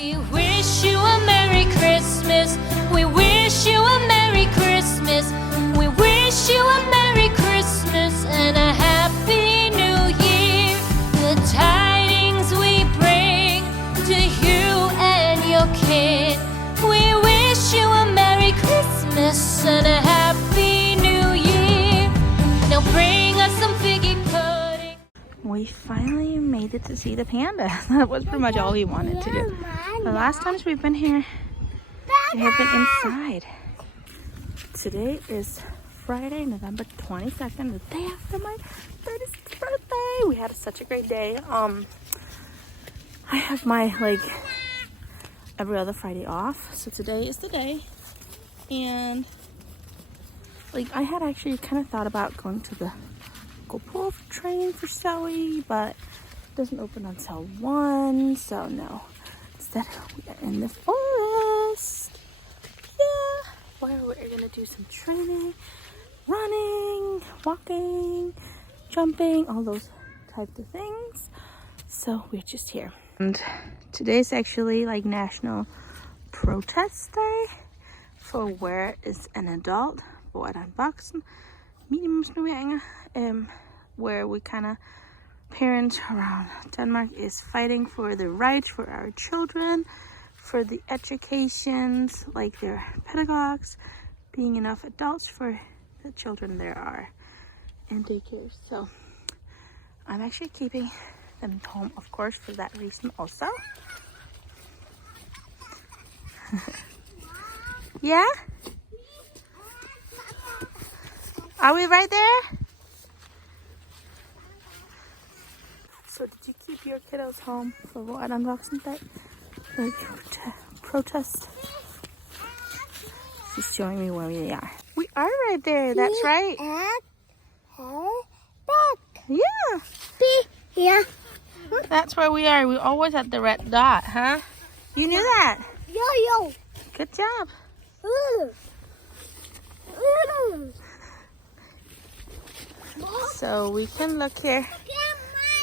We wish you a Merry Christmas. We wish you a Merry Christmas. We wish you a Merry Christmas and a Happy New Year. The tidings we bring to you and your kid. We wish you a Merry Christmas and a Happy New Year. Now bring us some figgy pudding. We finally made it to see the panda. That was pretty much all we wanted to do. The last times we've been here, we have been inside. Today is Friday, November 22nd, the day after my 36th birthday. We had such a great day. I have my every other Friday off, so today is the day. And I had actually kind of thought about going to the GoPro train for Zoe, but it doesn't open until 1, so no. Instead, we are in the forest. Yeah, where we're gonna do some training, running, walking, jumping, all those types of things. So we're just here. And today's actually National Protest Day for where is an adult, hvor er en voksen, minimumsnormeringer, where we kind of parents around Denmark is fighting for the rights for our children, for the educations, their pedagogues, being enough adults for the children there are in daycare. So I'm actually keeping them home, of course, for that reason also. Yeah? Are we right there? So did you keep your kiddos home for what unboxing day? Protest? She's showing me where we are. We are right there, that's right. Yeah. Yeah. That's where we are. We always had the red dot, huh? You knew that? Yo. Good job. So we can look here.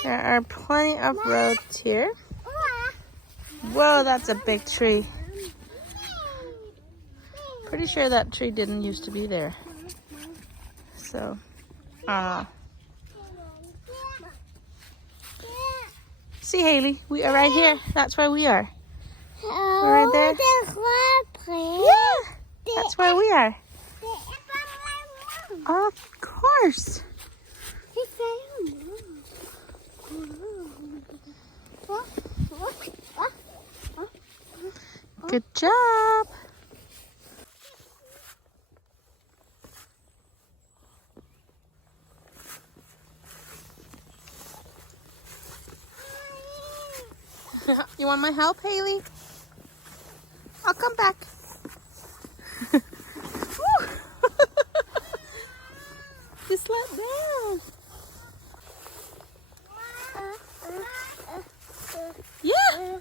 There are plenty of roads here. Whoa, that's a big tree. Pretty sure that tree didn't used to be there. So, see, Haley, we are right here. That's where we are. We're right there. Yeah, that's where we are. Of course. Good job. You want my help, Haley? I'll come back. Just let down. Yeah.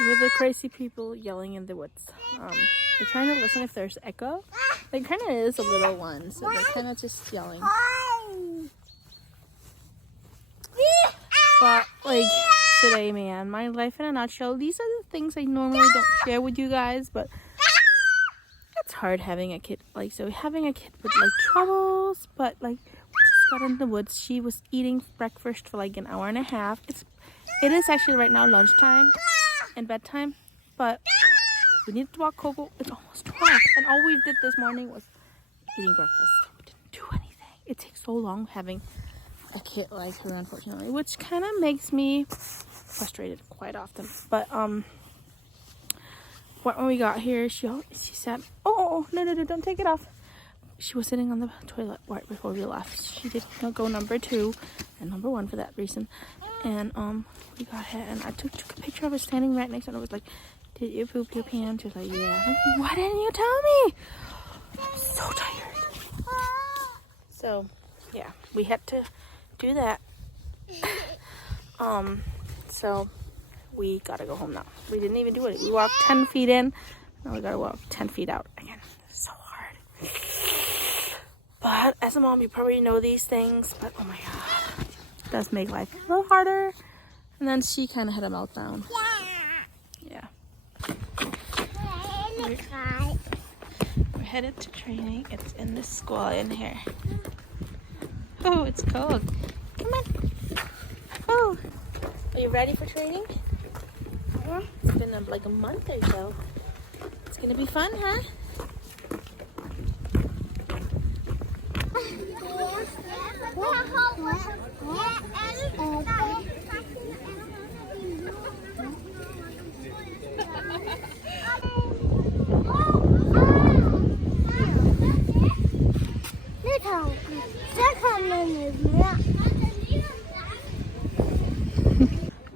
We're the crazy people yelling in the woods. They're trying to listen if there's echo. There kind of is a little one, so they're kind of just yelling. But today, man, my life in a nutshell. These are the things I normally don't share with you guys, but it's hard having a kid. So having a kid with troubles, but we just got in the woods. She was eating breakfast for an hour and a half. It is actually right now lunchtime and bedtime, but we needed to walk Coco. It's almost 12, and all we did this morning was eating breakfast. We didn't do anything. It takes so long having a kid like her, unfortunately, which kind of makes me frustrated quite often. But when we got here, she said, oh, no, don't take it off. She was sitting on the toilet right before we left. She did not go number 2 and number 1 for that reason. And we got here, and I took a picture of her standing right next to her. I was like, did you poop your pants? She was like, yeah. Like, why didn't you tell me? I'm so tired. So, yeah, we had to do that. So we gotta go home now. We didn't even do it. We walked 10 feet in. Now we gotta walk 10 feet out again. It's so hard. But as a mom, you probably know these things. But oh my god, it does make life a little harder. And then she kind of had a meltdown. Yeah. We're headed to training. It's in the school in here. Oh, it's cold. Come on. Oh, are you ready for training? It's been like a month or so. It's gonna be fun, huh?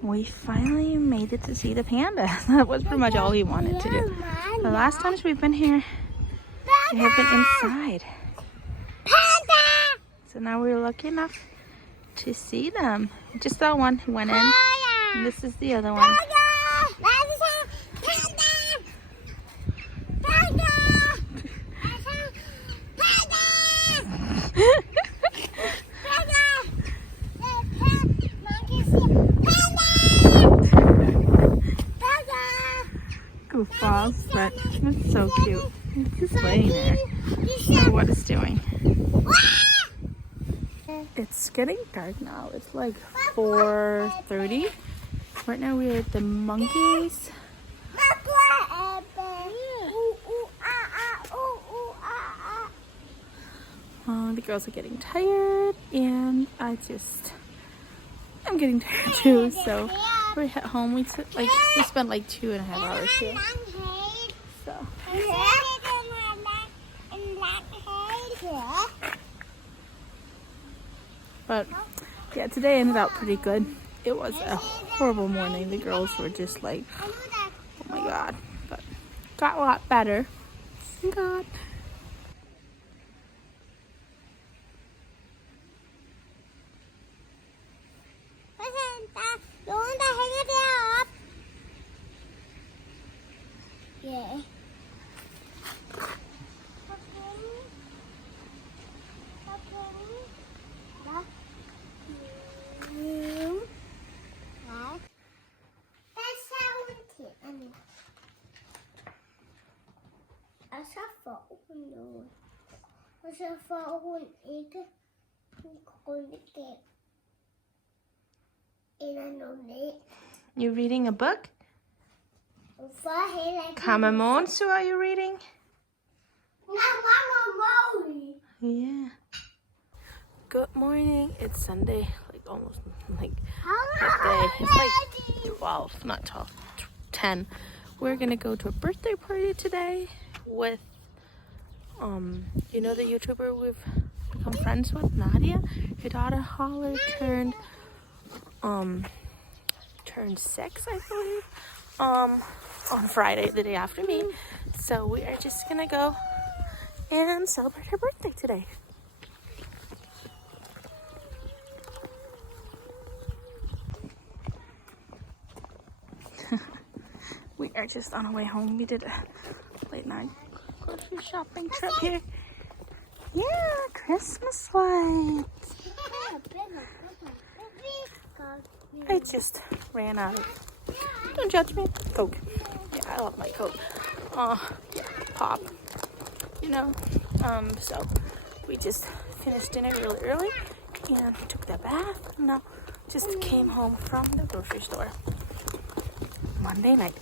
We finally made it to see the panda. That was pretty much all he wanted to do. The last times we've been here, we have been inside. So now we're lucky enough to see them. Just saw one who went in. And this is the other one. Goofballs, but it's so cute. It's just laying there. I don't know what it's doing. It's getting dark now. It's like 4:30. Right now we're at the monkeys. The girls are getting tired, and I'm getting tired too. So we're at home. We spent like 2.5 hours here. So. But yeah, today ended out pretty good. It was a horrible morning. The girls were just like, oh my god. But got a lot better. Thank God. Yeah. You reading a book? Kamamonsu, are you reading? Yeah. Good morning. It's Sunday, almost midday. It's like 12, not 12, 10. We're gonna go to a birthday party today with you know the YouTuber we've become friends with, Nadia. Her daughter Holler turned 6, I believe, on Friday, the day after me. So we are just gonna go and celebrate her birthday today. We are just on our way home. We did a late night grocery shopping trip here. Yeah, Christmas lights. I just ran out of, don't judge me, Coke. Yeah, I love my Coke. Pop, you know. So we just finished dinner really early and took the bath. And now just came home from the grocery store. Monday night.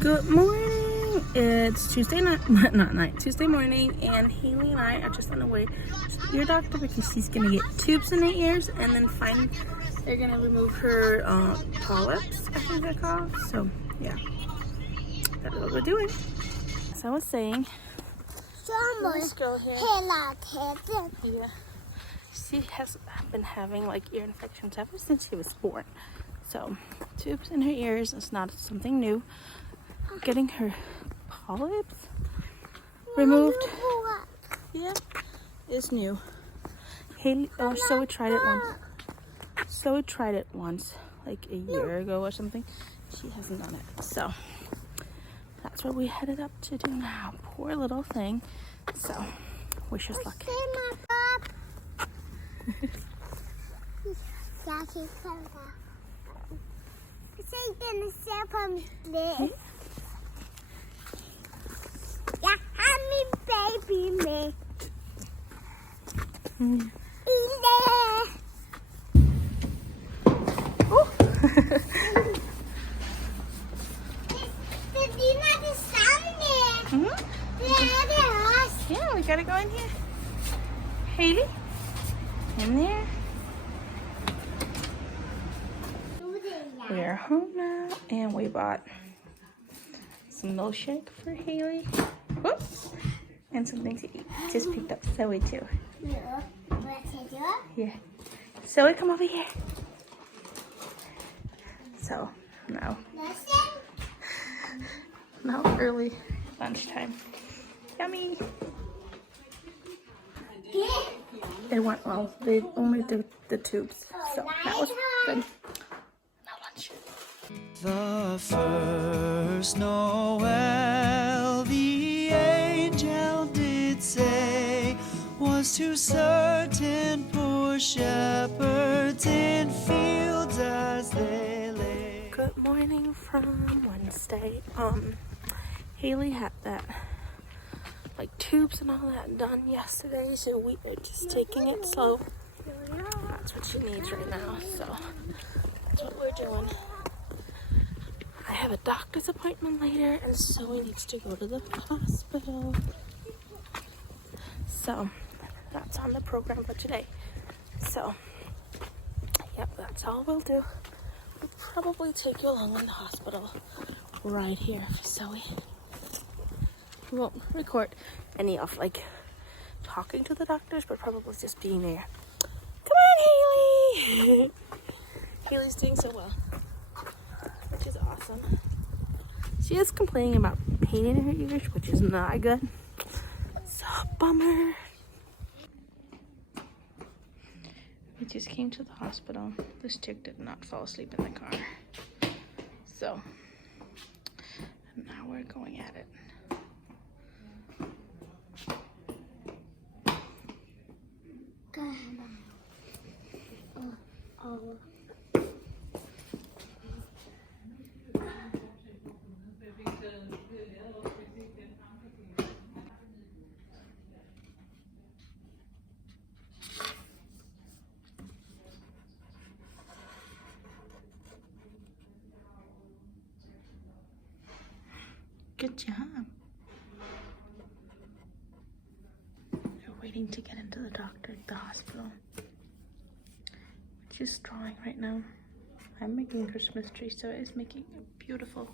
Good morning. It's Tuesday night, Tuesday morning, and Haley and I are just on the way to your doctor because she's gonna get tubes in her ears, and then they're gonna remove her polyps, I think they're called. So yeah, what we're doing. As I was saying, this girl here, yeah, she has been having like ear infections ever since she was born. So tubes in her ears is not something new. Getting her polyps removed, yeah, is new. Haley, so we tried it once. So we tried it once, like a year ago or something. She hasn't done it, so that's what we headed up to do now. Poor little thing. So wish us luck. Baby me. Yeah, we gotta go in here. Haley, in there. We are home now, and we bought some milkshake for Haley. Whoops. And something to eat. Just picked up Zoe too. Yeah. Zoe, come over here. So, now early lunchtime. Yummy. They went well. They only did the tubes. So that was good. Now lunch. The first Noel the angel did say was to certain poor shepherds in fields as they lay. Good morning from Wednesday. Haley had that like tubes and all that done yesterday, so we are just taking it slow. That's what she needs right now, so that's what we're doing. I have a doctor's appointment later, and Zoe needs to go to the hospital. So that's on the program for today. So, yep, that's all we'll do. We'll probably take you along in the hospital right here for Zoe. We won't record any of like talking to the doctors, but probably just being there. Come on, Haley! Haley's doing so well, which is awesome. She is complaining about pain in her ears, which is not good. So, bummer. We just came to the hospital. This chick did not fall asleep in the car. So, now we're going at it. Good job. We're waiting to get into the doctor at the hospital. We're just drawing right now. I'm making a Christmas tree, so it's making it beautiful.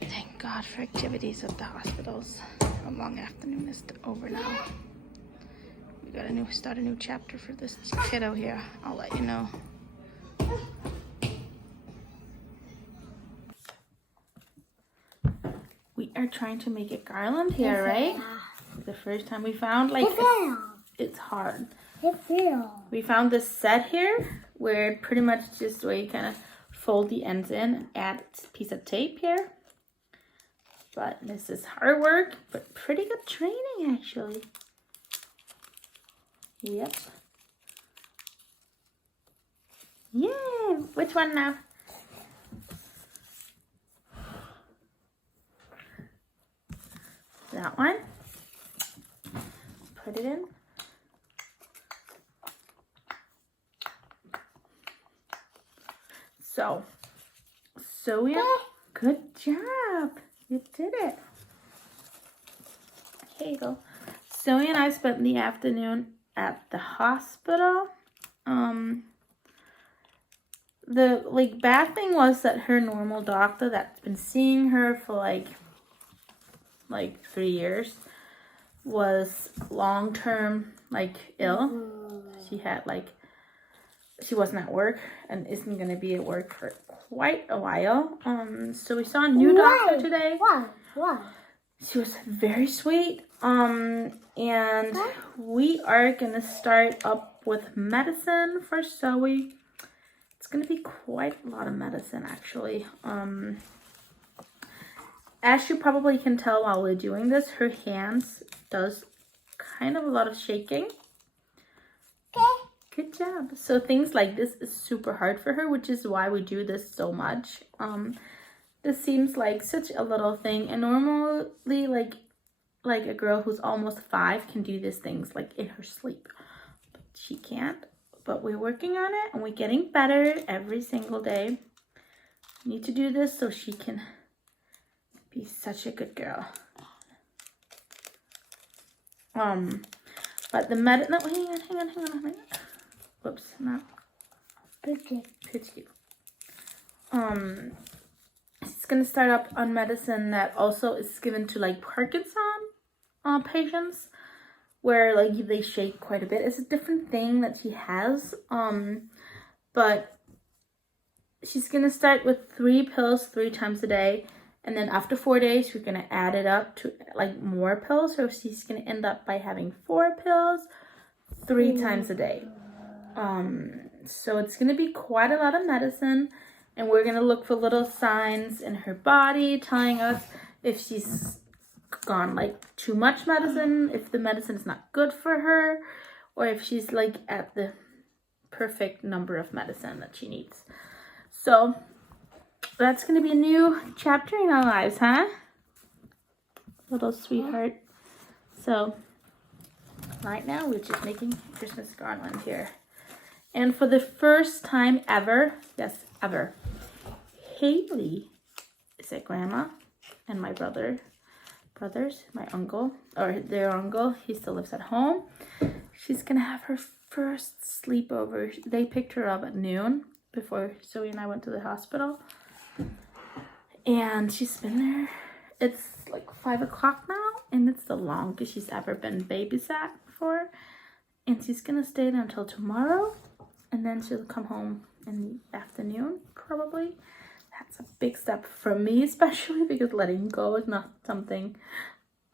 Thank God for activities at the hospitals. A long afternoon is over now. We gotta start a new chapter for this kiddo here. I'll let you know. We are trying to make a garland here, right? The first time we found, like, it's hard. We found this set here where pretty much just where you kind of fold the ends in and add a piece of tape here. But this is hard work, but pretty good training actually. Yep. Yeah, which one now? That one. Put it in. So yeah, good job. You did it. Here you go. Zoe and I spent the afternoon at the hospital. the like bad thing was that her normal doctor that's been seeing her for like 3 years was long-term like ill. She had she wasn't at work and isn't going to be at work for quite a while. So we saw a new doctor today. Why? She was very sweet. And we are going to start up with medicine for Zoe. It's going to be quite a lot of medicine, actually. As you probably can tell while we're doing this, her hands does kind of a lot of shaking. Okay. Good job. So things like this is super hard for her, which is why we do this so much. This seems like such a little thing, and normally like a girl who's almost 5 can do these things like in her sleep, but she can't. But we're working on it and we're getting better every single day. We need to do this so she can be such a good girl. But the no, hang on. Whoops, not pitch cube. It's gonna start up on medicine that also is given to like Parkinson patients, where like they shake quite a bit. It's a different thing that she has. But she's gonna start with 3 pills 3 times a day. And then after 4 days, we're going to add it up to like more pills. So she's going to end up by having 4 pills 3 times a day. So it's going to be quite a lot of medicine. And we're going to look for little signs in her body telling us if she's gone like too much medicine, if the medicine is not good for her, or if she's like at the perfect number of medicine that she needs. So that's going to be a new chapter in our lives, huh? Little sweetheart. So, right now we're just making Christmas garland here. And for the first time ever, yes, ever, Haley is at Grandma and my brothers, my uncle, or their uncle, he still lives at home. She's going to have her first sleepover. They picked her up at noon before Zoe and I went to the hospital. And she's been there. It's like 5 o'clock now, and it's the longest she's ever been babysat for. And she's gonna stay there until tomorrow, and then she'll come home in the afternoon, probably. That's a big step for me, especially because letting go is not something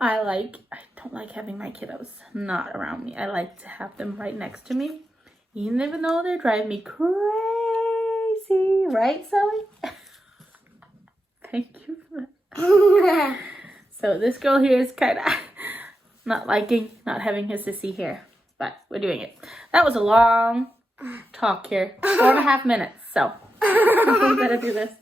I like. I don't like having my kiddos not around me. I like to have them right next to me, even though they drive me crazy, right, Zoe? Thank you for that. So this girl here is kind of not having her sissy here, but we're doing it. That was a long talk here, 4.5 minutes. So we better do this.